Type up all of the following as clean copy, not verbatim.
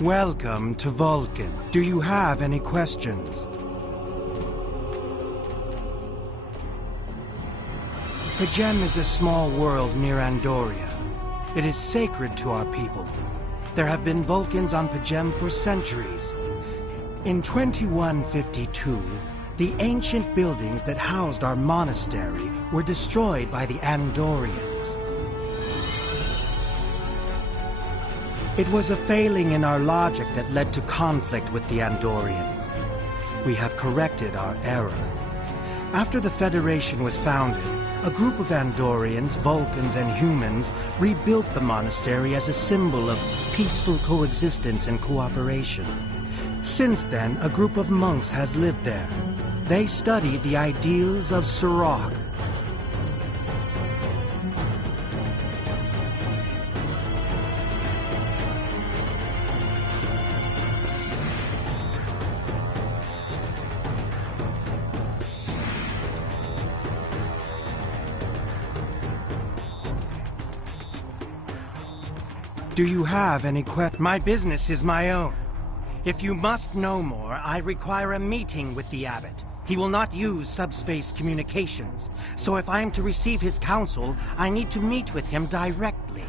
Welcome to Vulcan. Do you have any questions? P'Jem is a small world near Andoria. It is sacred to our people. There have been Vulcans on P'Jem for centuries. In 2152, the ancient buildings that housed our monastery were destroyed by the Andorians. It was a failing in our logic that led to conflict with the Andorians. We have corrected our error. After the Federation was founded, a group of Andorians, Vulcans, and humans rebuilt the monastery as a symbol of peaceful coexistence and cooperation. Since then, a group of monks has lived there. They study the ideals of Startrek. Do you have any questions? My business is my own. If you must know more, I require a meeting with the abbot. He will not use subspace communications. So if I am to receive his counsel, I need to meet with him directly.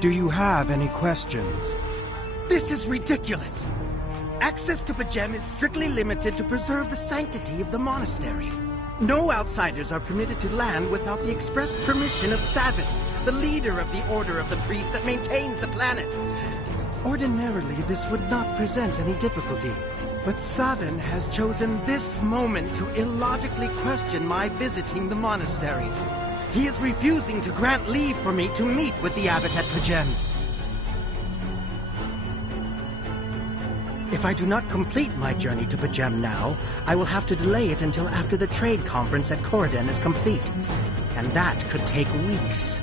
Do you have any questions? This is ridiculous! Access to P'Jem is strictly limited to preserve the sanctity of the monastery. No outsiders are permitted to land without the express permission of Savin, the leader of the Order of the Priest that maintains the planet. Ordinarily, this would not present any difficulty, but Savin has chosen this moment to illogically question my visiting the monastery. He is refusing to grant leave for me to meet with the abbot at P'Jem. If I do not complete my journey to P'Jem now, I will have to delay it until after the trade conference at Corden is complete. And that could take weeks.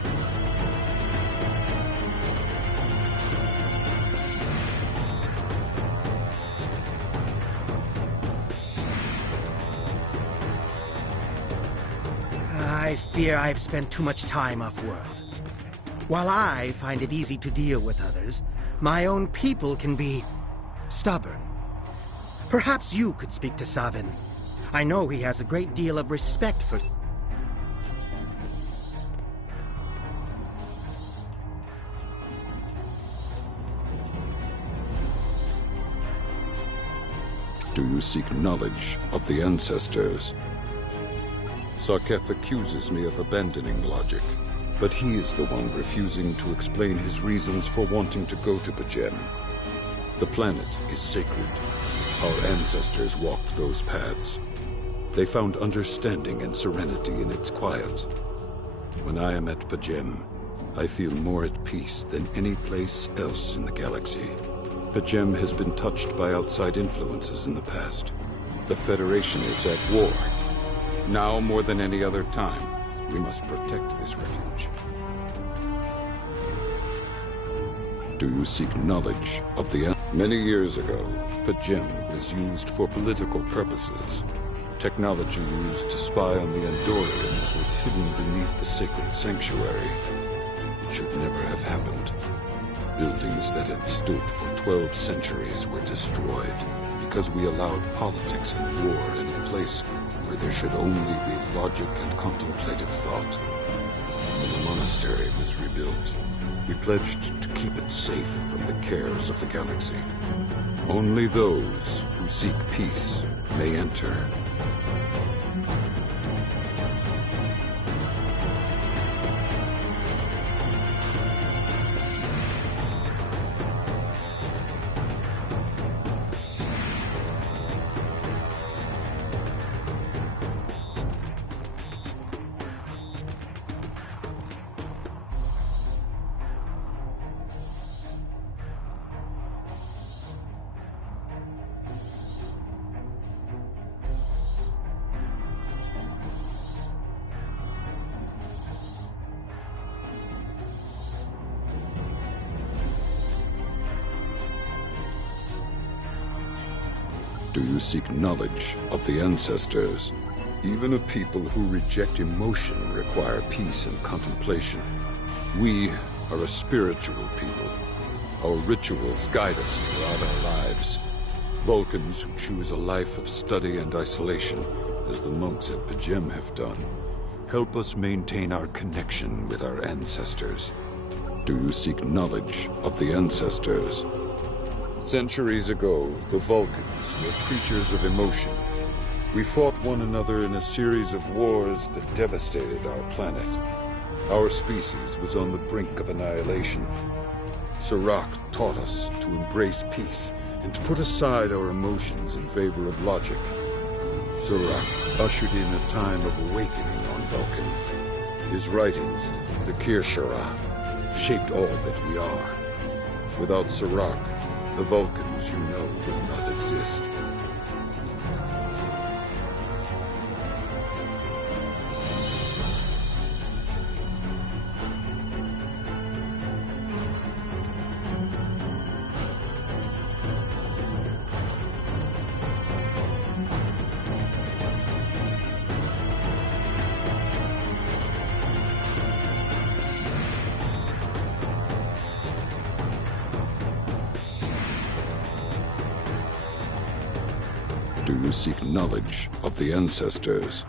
I fear I've spent too much time off-world. While I find it easy to deal with others, my own people can be stubborn. Perhaps you could speak to Savin. I know he has a great deal of respect for... Do you seek knowledge of the ancestors? Sarketh accuses me of abandoning logic, but he is the one refusing to explain his reasons for wanting to go to Pajem. The planet is sacred. Our ancestors walked those paths. They found understanding and serenity in its quiet. When I am at Pajem, I feel more at peace than any place else in the galaxy. Pajem has been touched by outside influences in the past. The Federation is at war. Now more than any other time, we must protect this refuge. Do you seek knowledge of the... Many years ago, Pajem was used for political purposes. Technology used to spy on the Andorians was hidden beneath the sacred sanctuary. It should never have happened. Buildings that had stood for 12 centuries were destroyed because we allowed politics and war in a place where there should only be logic and contemplative thought. When the monastery was rebuilt, we pledged to keep it safe from the cares of the galaxy. Only those who seek peace may enter. Do you seek knowledge of the ancestors? Even a people who reject emotion require peace and contemplation. We are a spiritual people. Our rituals guide us throughout our lives. Vulcans who choose a life of study and isolation, as the monks at Pajem have done, help us maintain our connection with our ancestors. Do you seek knowledge of the ancestors? Centuries ago, the Vulcans were creatures of emotion. We fought one another in a series of wars that devastated our planet. Our species was on the brink of annihilation. Serac taught us to embrace peace and to put aside our emotions in favor of logic. Serac ushered in a time of awakening on Vulcan. His writings, the Kirshara, shaped all that we are. Without Serac, the Vulcans you know would not exist. Do you seek knowledge of the ancestors?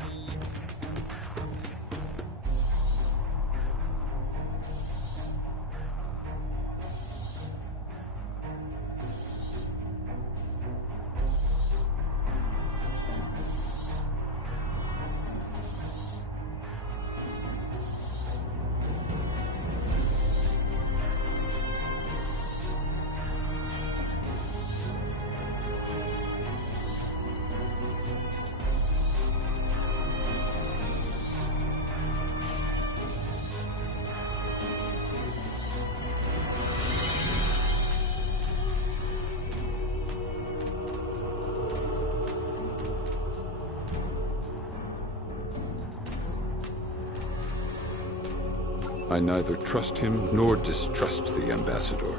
I neither trust him nor distrust the ambassador.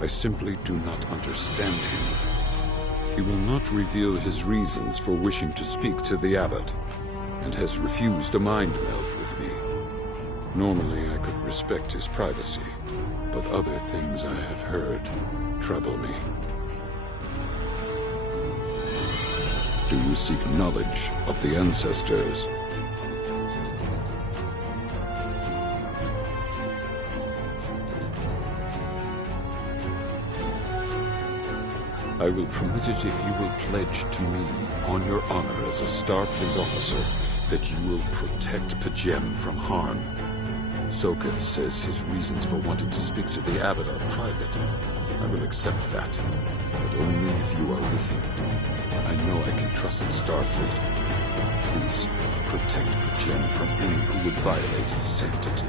I simply do not understand him. He will not reveal his reasons for wishing to speak to the abbot, and has refused a mind meld with Normally, I could respect his privacy, but other things I have heard trouble me. Do you seek knowledge of the ancestors? I will permit it if you will pledge to me, on your honor as a Starfleet officer, that you will protect Pajem from harm. Soketh says his reasons for wanting to speak to the Abbot are private. I will accept that, but only if you are with him. I know I can trust in Starfleet. Please, protect Pajem from any who would violate its sanctity.